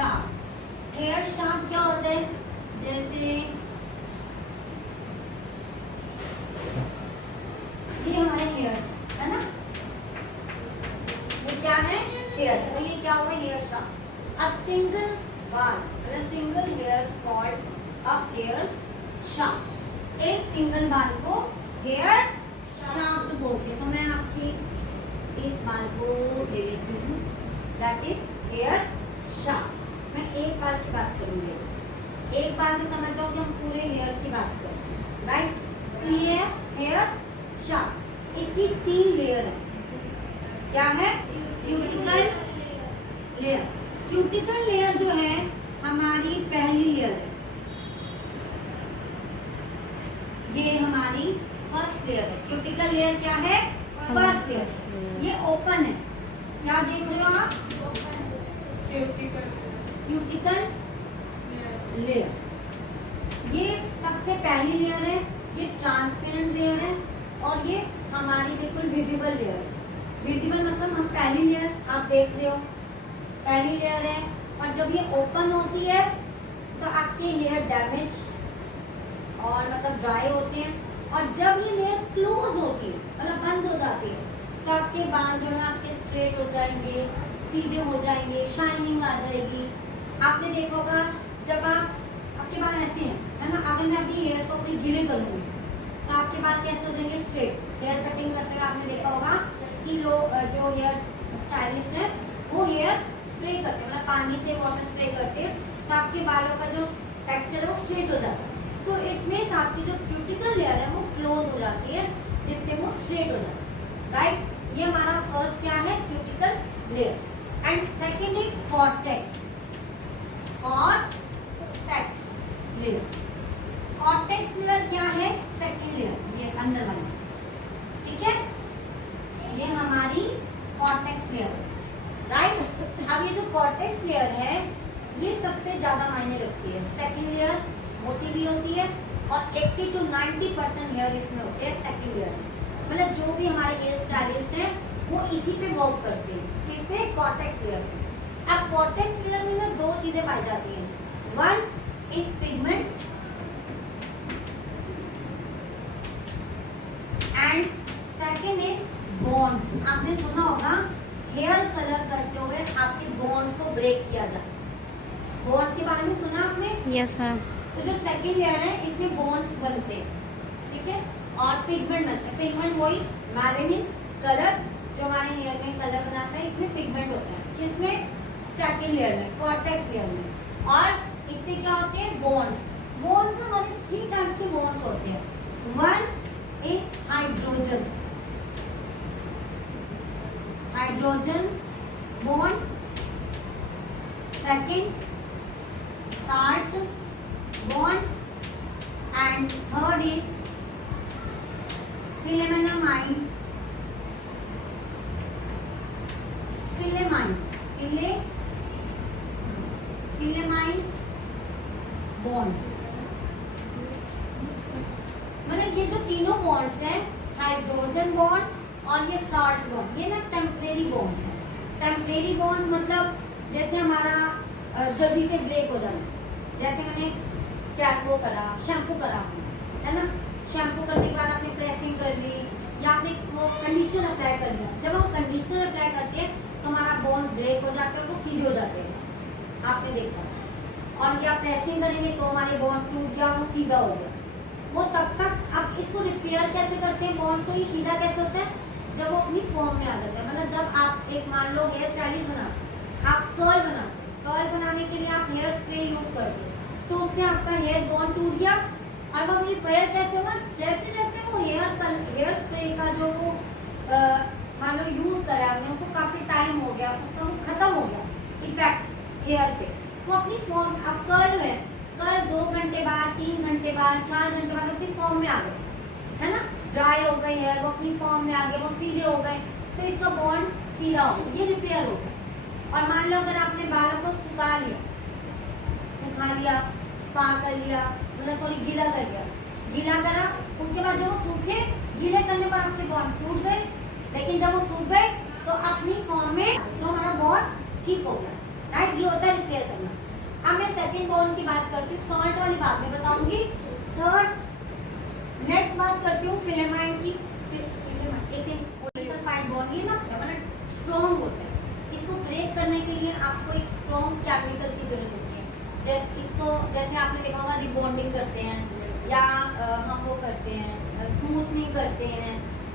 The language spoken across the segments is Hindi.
शाफ्ट। हेयर शाफ्ट क्या होता है? जैसे ये हमारे हेयर्स है ना, ये क्या है? हेयर। तो ये क्या हुआ? Hair shaft. अ सिंगल बाल, single hair called a hair shaft. एक सिंगल बाल को हेयर शाफ्ट बोलते हैं। तो मैं आपकी एक बाल को ले लेती हूँ, दैट इज हेयर शाफ्ट। मैं एक बाल की बात करूंगी, एक बाल से समझ जाओ कि हम पूरे हेयर्स की बात कर रहे हैं, राइट? तो ये है हेयर शाफ्ट। इसकी 3 लेयर है। क्या है? Cuticle layer. क्यूटिकल लेयर जो है हमारी पहली लेयर है, ये हमारी फर्स्ट लेयर है। क्यूटिकल लेयर क्या है? First layer. ये ओपन है, क्या देख रहे हो आप? Cuticle layer. ये सबसे पहली लेयर है, ये ट्रांसपेरेंट लेयर है, और ये हमारी बिल्कुल विजिबल लेयर है। विजिबल मतलब हम पहली लेयर आप देख रहे हो, पहली लेयर है, और जब ये ओपन होती है तो आपके हेयर डैमेज और मतलब ड्राई होते हैं, और जब ये लेयर क्लोज होती है मतलब बंद हो जाती है तो आपके बाल जो है आपके स्ट्रेट हो जाएंगे, सीधे हो जाएंगे, शाइनिंग आ जाएगी। आपने देखा होगा जब आपके बाल ऐसे हैं, है ना, अगर मैं अभी हेयर को अपने गीले करूँगी तो आपके बाल कैसे हो जाएंगे? स्ट्रेट। हेयर कटिंग करते हुए आपने देखा होगा कि लोग जो हेयर स्टाइलिस्ट है वो हेयर स्प्रे करते हैं, मतलब पानी से वाटर स्प्रे करते हैं, तो आपके बालों का जो टेक्सचर है वो स्ट्रेट हो जाता है। तो इट मीन्स आपकी जो क्यूटिकल लेयर है वो क्लोज हो जाती है, जिससे वो स्ट्रेट हो जाता है, राइट? ये हमारा फर्स्ट क्या है? Cuticle layer. And second is cortex. Cortex layer. Cortex layer क्या है? सेकेंड लेयर, ये अंदर वाली, ठीक है? ये हमारी कॉर्टेक्स लेयर है, राइट? अब ये जो कॉर्टेक्स लेयर है ये सबसे ज्यादा मायने रखती है। सेकेंड लेयर मोटी भी होती है और 80 to 90% हेयर इसमें होते हैं सेकेंड लेयर में। मतलब जो भी हमारे हेयर स्टाइलिस्ट हैं वो इसी पे वर्क करते हैं, किस पे? कॉर्टेक्स लेयर पे। अब कॉर्टेक्स लेयर में ना 2 चीजें पाई जाती हैं। One is pigment and second is bones. आपने सुना होगा हेयर कलर करते हुए आपके बोन्स को ब्रेक किया जाता है। बोन्स के बारे में सुना आपने? Yes ma'am. तो जो सेकंड लेयर है इसमें बोन्स बनते हैं, ठीक है, और पिगमेंट बनते हैं। पिगमेंट वही मेलानिन कलर जो हमारे हेयर में कलर बनाता है, इसमें पिगमेंट होता है। किसमें? सेकंड लेयर में, कॉर्टेक्स लेयर में। और इससे क्या होते हैं? बोन्स। बोन्स में हमारे 3 टाइप के बोन्स होते हैं। One is hydrogen, hydrogen bone. Second salt bond and third is filaminamine bonds। मतलब ये जो तीनों बॉन्ड्स हैं, हाइड्रोजन बॉन्ड और ये साल्ट बॉन्ड, ये ना टेम्परेरी बॉन्ड्स हैं। टेम्परेरी बॉन्ड मतलब जैसे हमारा जल्दी से ब्रेक हो जाना, जैसे मैंने क्या वो करा, शैम्पू करा, है ना, शैम्पू करने के बाद आपने प्रेसिंग कर ली या आपने वो कंडीशनर अप्लाई कर लिया। जब हम कंडीशनर अप्लाई करते हैं तो हमारा बॉन्ड ब्रेक हो जाता है, वो सीधे हो जाते हैं, आपने देखा। और या प्रेसिंग करेंगे तो हमारे बॉन्ड टूट गया, वो सीधा हो गया। वो तब तक अब इसको रिपेयर कैसे करते हैं बॉन्ड को? ये सीधा कैसे होता है? जब वो अपनी फॉर्म में आ जाता है। मतलब जब आप एक मान लो हेयर स्टाइलिश बना, आप कर्ल बनाने के लिए आप हेयर स्प्रे यूज करते हो, तो उससे आपका हेयर बॉन्ड टूट गया। अब हम रिपेयर कैसे होगा? जैसे जैसे वो हेयर स्प्रे का जो वो मान लो यूज करा आपने, उसको काफी टाइम हो गया, उसका वो खत्म हो गया इफेक्ट हेयर पे, वो अपनी फॉर्म, अब कर्ल है, कर्ल 2 घंटे बाद, 3 घंटे बाद, 4 घंटे बाद अपनी फॉर्म में आ गए, है ना, ड्राई हो गए हेयर, वो अपनी फॉर्म में आ गए, वो सीधे हो गए, तो इसका बॉन्ड सीधा हो गया, ये रिपेयर हो गया। और मान लो अगर आपने बालों को सुखा लिया, स्पा कर लिया, मतलब सॉरी गीला कर लिया, गीला करा, उसके बाद जब वो सूखे, गीले करने पर आपके बॉन्ड टूट गए, लेकिन जब वो सूख गए तो अपनी फॉर्म में तो हमारा बॉन्ड ठीक हो गया। राइट, ये होता है रिपेयर करना। अब मैं सेकंड बॉन्ड की बात करती हूँ, सॉल्ट वाली बात मैं बताऊंगी। थर्ड नेक्स्ट बात करती हूँ फिलेमाइड की। सल्फाइड बॉन्ड ये ना स्ट्रॉन्ग होता है, इसको ब्रेक करने के लिए आपको एक स्ट्रॉन्ग केमिकल की जरूरत होती है। इसको जैसे आपने देखा होगा रिबॉन्डिंग करते हैं या हम वो करते हैं स्मूथनिंग करते हैं,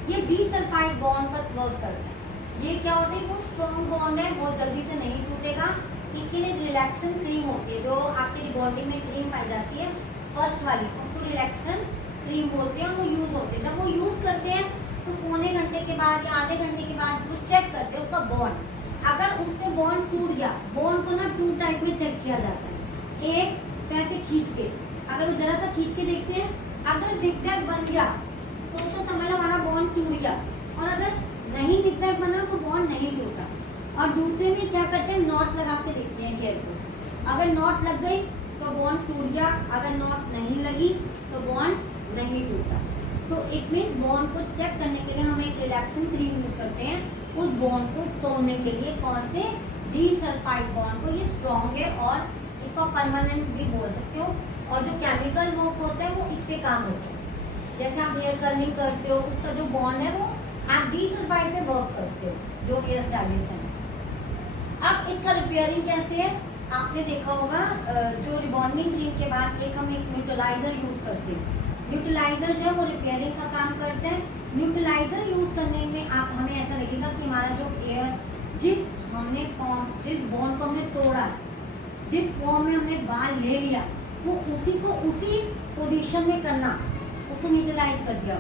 ये डिसल्फाइड बॉन्ड पर वर्क करते हैं। ये क्या होता है, वो स्ट्रॉन्ग बॉन्ड है, बहुत जल्दी से नहीं टूटेगा। इसके लिए रिलैक्सन क्रीम होती है, जो आपकी रिबॉन्डिंग में क्रीम पाई जाती है फर्स्ट वाली, उसको रिलैक्सन क्रीम बोलते हैं। वो यूज होते हैं, जब वो यूज करते हैं तो पौने घंटे के बाद या आधे घंटे के बाद वो चेक करते हैं उसका बॉन्ड। अगर उससे बॉन्ड टूट गया, बॉन्ड को ना टू टाइप में चेक किया जाता है। एक पैसे खींच के, अगर वो जरा सा खींच के देखते हैं, अगर जिगजैग बन गया तो समझ लो हमारा बॉन्ड टूट गया, और अगर नहीं जिगजैग बना तो बॉन्ड नहीं टूटा। और दूसरे में क्या करते हैं, नॉट लगा के देखते हैं हेयर को, अगर नॉट लग गई तो बॉन्ड टूट गया, अगर नॉट नहीं लगी तो बॉन्ड नहीं टूटा। तो इट मीन बॉन्ड को चेक करने के लिए हम एक रिलैक्सन क्रीम यूज करते हैं, उस बॉन्ड को तोड़ने के लिए। कौन से, डिसल्फाइड बॉन्ड को। ये स्ट्रॉन्ग है और इसको परमानेंट भी बोल सकते हो। और जो केमिकल वर्क होता है वो इस पे काम होता है। जैसे आप हेयर कर्लिंग करते हो, उसका जो बॉन्ड है वो आप डिसल्फाइड पे वर्क करते हो, जो हेयर स्टाइलिस्ट है। अब इसका रिपेयरिंग कैसे है, आपने देखा होगा जो रिबॉन्डिंग क्रीम के बाद एक हम एक न्यूट्रलाइजर यूज करते हैं। न्यूट्रलाइजर जो है वो रिपेयरिंग का काम करते हैं। न्यूट्रलाइजर यूज करने में आप हमें ऐसा लगेगा कि हमारा जो हेयर जिस बॉन्ड को हमने तोड़ा, जिस फॉर्म में हमने बाल ले लिया, वो उसी को उसी पोजीशन में करना, उसको न्यूट्रलाइज कर दिया।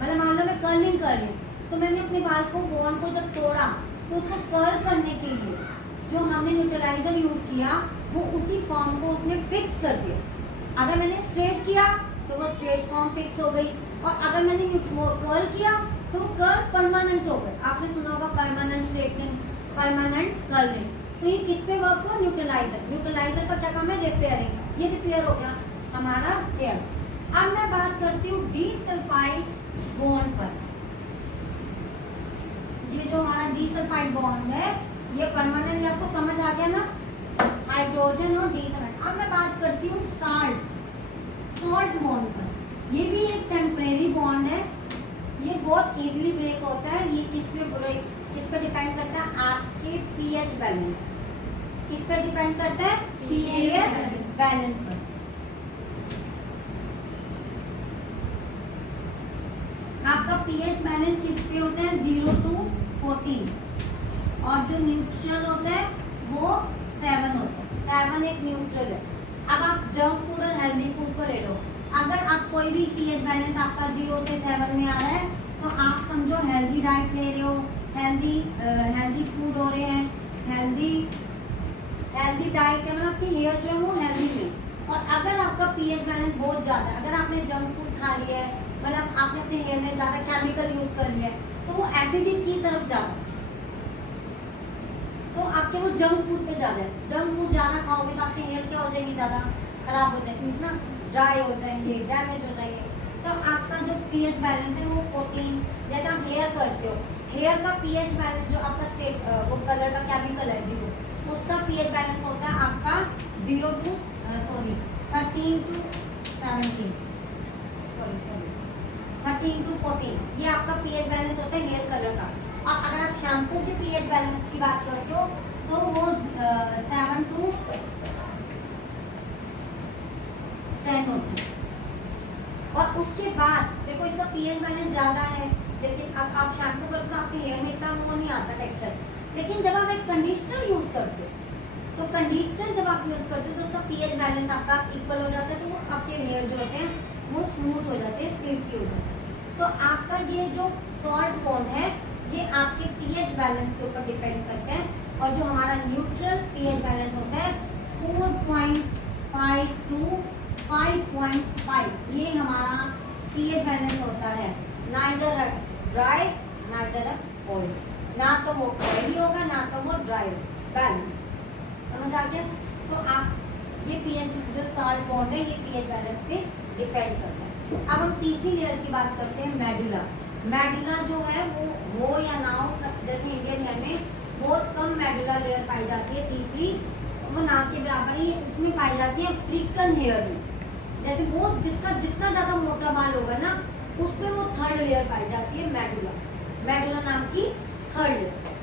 मतलब मान लो मैं कर्लिंग कर रही हूँ, तो मैंने अपने बाल को बॉन्ड को जब तोड़ा तो उसको कर्ल करने के लिए जो हमने न्यूट्रलाइजर यूज किया वो उसी फॉर्म को उसने फिक्स कर दिया। अगर मैंने स्ट्रेट किया तो वो स्ट्रेट फॉर्म फिक्स हो गई, और अगर मैंने कर्ल किया तो वो कर्ल परमानेंट हो गए। आपने सुना होगा परमानेंट स्ट्रेटनिंग, परमानेंट कर्लिंग। तो ये किस पे वर्क हुआ, न्यूट्रलाइजर। न्यूट्रलाइजर का क्या काम है, रिपेयरिंग। ये रिपेयर हो गया हमारा हेयर। अब मैं बात करती हूँ डिसल्फाइड बॉन्ड पर। ये जो हमारा डिसल्फाइड बॉन्ड है ये परमानेंट, आपको समझ आ गया ना, हाइड्रोजन और डिसल्फाइड। अब मैं बात करती हूँ सॉल्ट बॉन्ड पर। ये भी एक टेम्परेरी बॉन्ड है, ये बहुत इजीली ब्रेक होता है। ये किस पे डिपेंड करता है, आपके पीएच बैलेंस। किस पे डिपेंड करता है, पीएच बैलेंस पर। आपका पीएच बैलेंस किस पे होता है, 0 to 14, और जो न्यूट्रल होता है वो 7 होता है। 7 एक न्यूट्रल है। अब आप जंक फूड और हेल्दी फूड को ले लो, अगर आप कोई भी पीएच बैलेंस आपका 0 से 7 में आ रहा है तो आप समझो हेल्दी डाइट ले रहे हो, हेल्दी फूड हो रहे हैं, हेल्दी डाइट है, मतलब आपकी हेयर जो है वो हेल्दी में। और अगर आपका पीएच बैलेंस बहुत ज़्यादा, अगर आपने जंक फूड खा लिया है, मतलब आपने अपने हेयर में ज़्यादा केमिकल यूज कर लिया है, तो वो एसिडिक की तरफ जाता है, तो आपके वो जंक फूड पे ज़्यादा है। जंक फूड ज़्यादा खाओगे तो आपके हेयर क्या हो जाएंगे, ज़्यादा खराब हो जाएंगे ना, ड्राई हो जाएंगे, डैमेज हो जाएंगे। तो आपका जो पीएच बैलेंस है वो 14, जैसे आप हेयर करते हो, हेयर का पीएच बैलेंस जो आपका वो कलर का केमिकल है 0, उसका पीएच बैलेंस होता है आपका 13 to 17, 13 to 14, ये आपका पीएच बैलेंस होता है हेयर कलर का। और अगर आप शैम्पू के पीएच बैलेंस की बात करते हो तो वो 7 to 10 होती है। और उसके बाद देखो इसका पीएच बैलेंस ज़्यादा है, लेकिन अब आप शैम्पू करते हो आपके हेयर में इतना वो नहीं आता टेक्सचर। लेकिन जब आप एक कंडीशनर यूज़ करते हो तो कंडीशनर जब आप यूज़ करते हो तो उसका पीएच बैलेंस आपका इक्वल हो जाता है, तो वो आपके हेयर जो होते हैं वो स्मूथ हो जाते हैं, सिल्की हो जाते हैं। तो आपका ये जो सॉल्ट बॉन्ड है ये आपके पीएच बैलेंस के ऊपर डिपेंड करते हैं। और जो हमारा न्यूट्रल पीएच बैलेंस होता है 4.5 to 5.5, ये हमारा पीएच बैलेंस होता है। Neither a dry neither a oil, ना तो वो ऑयली होगा ना तो वो ड्राई होगा, बैलेंस। समझ आ गया? तो आप ये पीएच जो सॉल्ट बॉन्ड है ये पीएच बैलेंस पे डिपेंड करता है। अब हम तीसरी लेयर की बात करते हैं, मेडुला। मेडुला जो है वो हो या ना हो, जैसे इंडियन हेयर में बहुत कम मेडुला लेयर पाई पाई जाती है तीसरी, वो नाक के बराबर ही इसमें पाई जाती है फ्रीकन हेयर। जैसे वो जिसका जितना ज्यादा मोटा बाल होगा ना, उसमें वो थर्ड लेयर पाई जाती है मेडुला, मेडुला नाम की थर्ड लेयर।